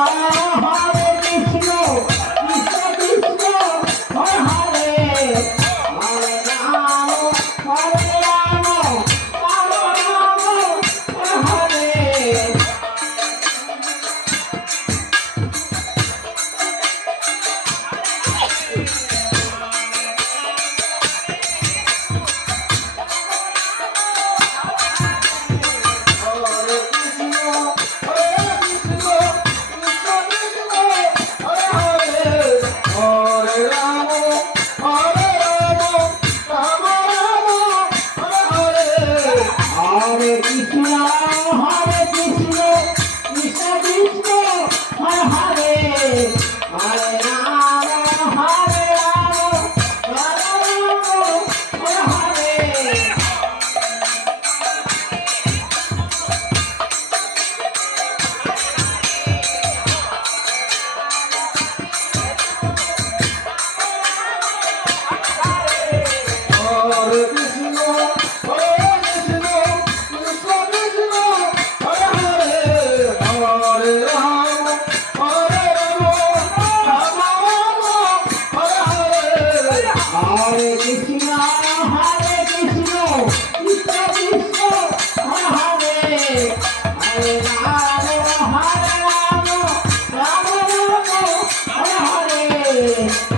Oh. Yeah.